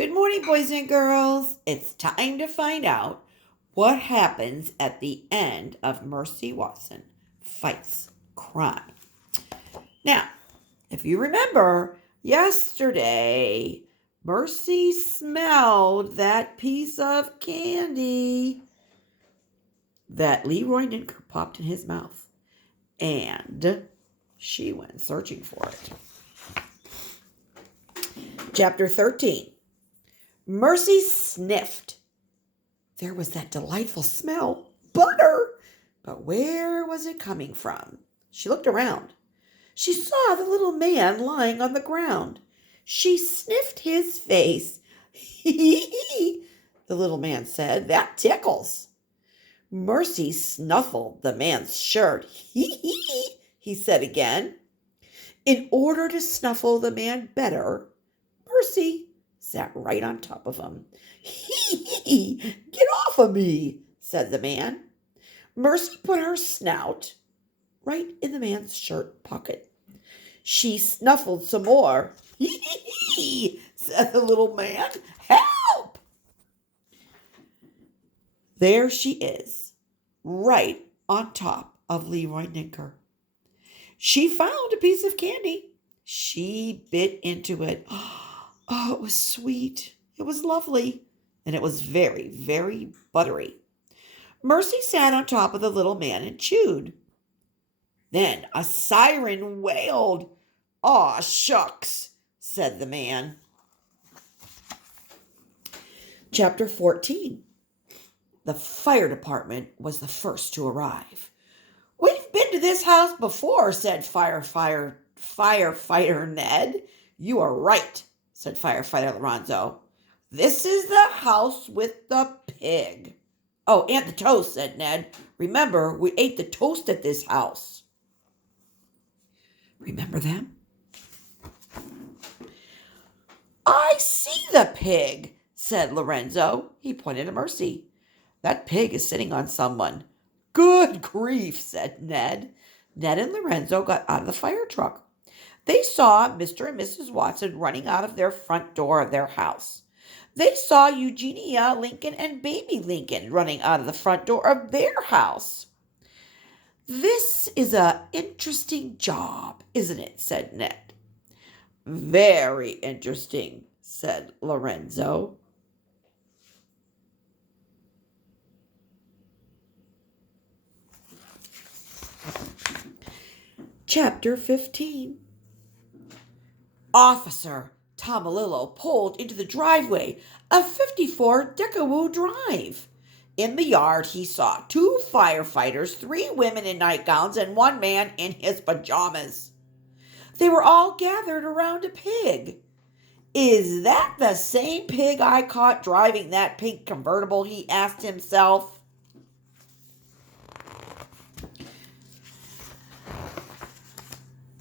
Good morning, boys and girls. It's time to find out what happens at the end of Mercy Watson Fights Crime. Now, if you remember, yesterday, Mercy smelled that piece of candy that Leroy Ninker popped in his mouth, and she went searching for it. Chapter 13. Mercy sniffed. There was that delightful smell, butter. But where was it coming from? She looked around. She saw the little man lying on the ground. She sniffed his face. Hee, the little man said. That tickles. Mercy snuffled the man's shirt. He said again. In order to snuffle the man better, Mercy sat right on top of him. Get off of me, said the man. Mercy put her snout right in the man's shirt pocket. She snuffled some more. Said the little man. Help! There she is, right on top of Leroy Ninker. She found a piece of candy. She bit into it. Oh, it was sweet. It was lovely. And it was very, very buttery. Mercy sat on top of the little man and chewed. Then a siren wailed. Aw, shucks, said the man. Chapter 14. The fire department was the first to arrive. We've been to this house before, said firefighter Ned. You are right, said firefighter Lorenzo. This is the house with the pig. Oh, and the toast, said Ned. Remember, we ate the toast at this house. Remember them? I see the pig, said Lorenzo. He pointed at Mercy. That pig is sitting on someone. Good grief, said Ned. Ned and Lorenzo got out of the fire truck. They saw Mr. and Mrs. Watson running out of their front door of their house. They saw Eugenia Lincoln and baby Lincoln running out of the front door of their house. This is an interesting job, isn't it? Said Ned. Very interesting, said Lorenzo. Chapter 15. Officer Tomalillo pulled into the driveway of 54 Decawoo Drive. In the yard, he saw 2 firefighters, 3 women in nightgowns, and 1 man in his pajamas. They were all gathered around a pig. Is that the same pig I caught driving that pink convertible? He asked himself.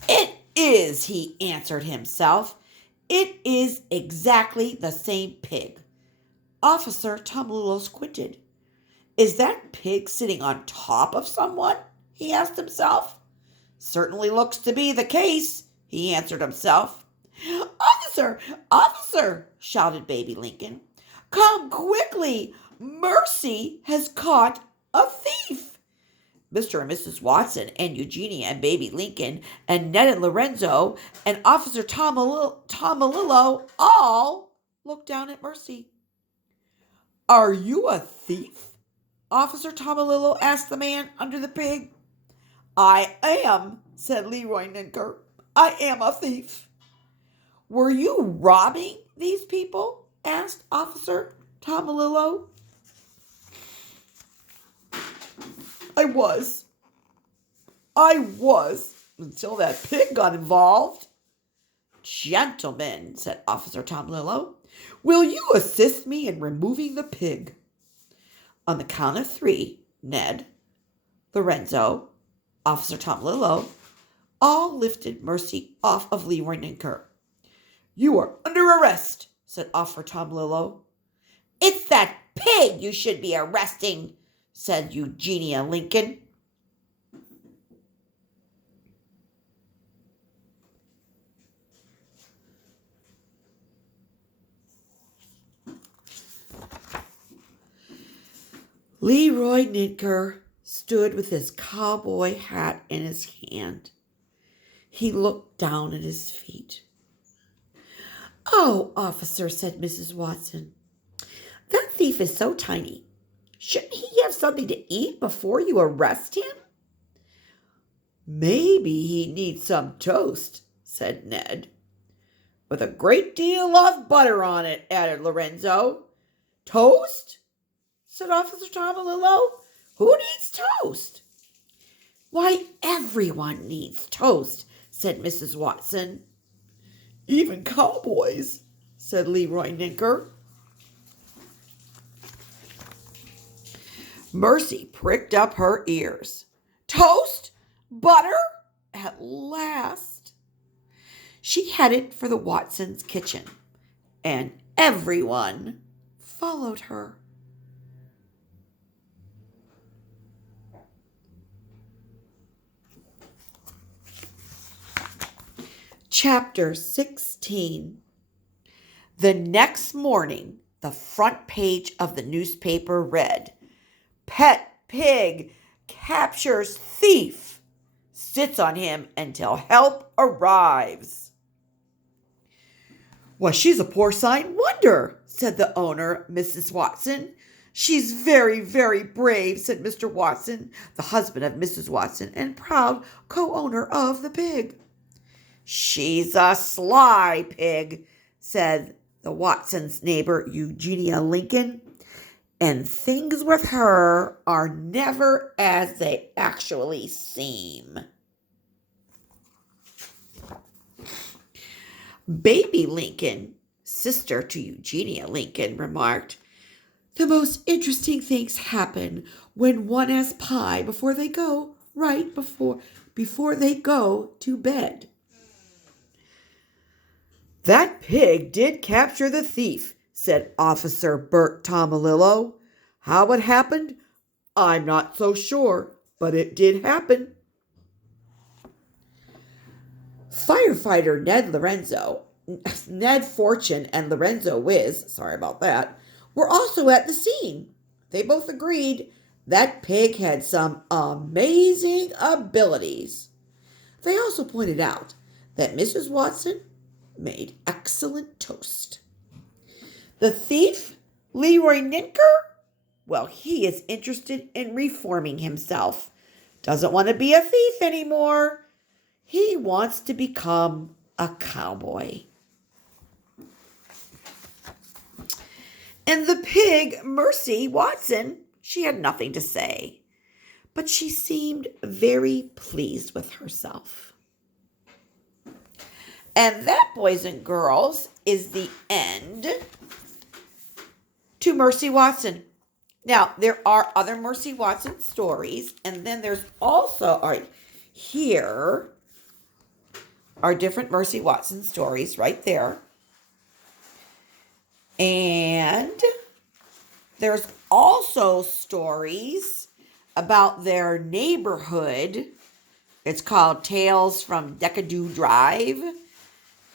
It is, he answered himself. It is exactly the same pig. Officer Tomalillo squinted. Is that pig sitting on top of someone? He asked himself. Certainly looks to be the case, he answered himself. Officer! Officer! Shouted baby Lincoln. Come quickly! Mercy has caught a thief! Mr. and Mrs. Watson and Eugenia and baby Lincoln and Ned and Lorenzo and Officer Tomalillo all looked down at Mercy. Are you a thief? Officer Tomalillo asked the man under the pig. I am, said Leroy Ninker. I am a thief. Were you robbing these people? Asked Officer Tomalillo. I was, until that pig got involved. Gentlemen, said Officer Tomalillo, will you assist me in removing the pig? On the count of 3, Ned, Lorenzo, Officer Tomalillo, all lifted Mercy off of Leroy Ninker. You are under arrest, said Officer Tomalillo. It's that pig you should be arresting, said Eugenia Lincoln. Leroy Ninker stood with his cowboy hat in his hand. He looked down at his feet. "Oh, officer," said Mrs. Watson, "that thief is so tiny. Shouldn't he have something to eat before you arrest him?" "Maybe he needs some toast," said Ned. "With a great deal of butter on it," added Lorenzo. "Toast?" said Officer Tomalillo. "Who needs toast?" "Why, everyone needs toast," said Mrs. Watson. "Even cowboys," said Leroy Ninker. Mercy pricked up her ears. Toast? Butter? At last. She headed for the Watsons' kitchen, and everyone followed her. Chapter 16. The next morning, the front page of the newspaper read, "Pet pig captures thief, sits on him until help arrives." "Well, she's a porcine wonder," said the owner, Mrs. Watson. "She's very, very brave," said Mr. Watson, the husband of Mrs. Watson and proud co-owner of the pig. "She's a sly pig," said the Watsons' neighbor, Eugenia Lincoln. "And things with her are never as they actually seem." Baby Lincoln, sister to Eugenia Lincoln, remarked, "The most interesting things happen when one has pie before they go, before they go to bed." "That pig did capture the thief," said Officer Bert Tomalillo. "How it happened, I'm not so sure, but it did happen." Firefighter Ned Fortune and Lorenzo Wiz, were also at the scene. They both agreed that pig had some amazing abilities. They also pointed out that Mrs. Watson made excellent toast. The thief, Leroy Ninker, well, he is interested in reforming himself. Doesn't want to be a thief anymore. He wants to become a cowboy. And the pig, Mercy Watson, she had nothing to say, but she seemed very pleased with herself. And that, boys and girls, is the end to Mercy Watson. Now, there are other Mercy Watson stories, and then there's also, here are different Mercy Watson stories right there. And there's also stories about their neighborhood. It's called Tales from Decadoo Drive.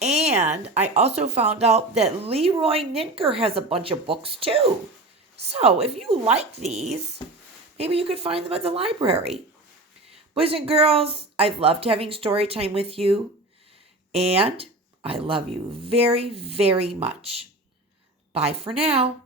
And I also found out that Leroy Ninker has a bunch of books too. So if you like these, maybe you could find them at the library. Boys and girls, I've loved having story time with you. And I love you very, very much. Bye for now.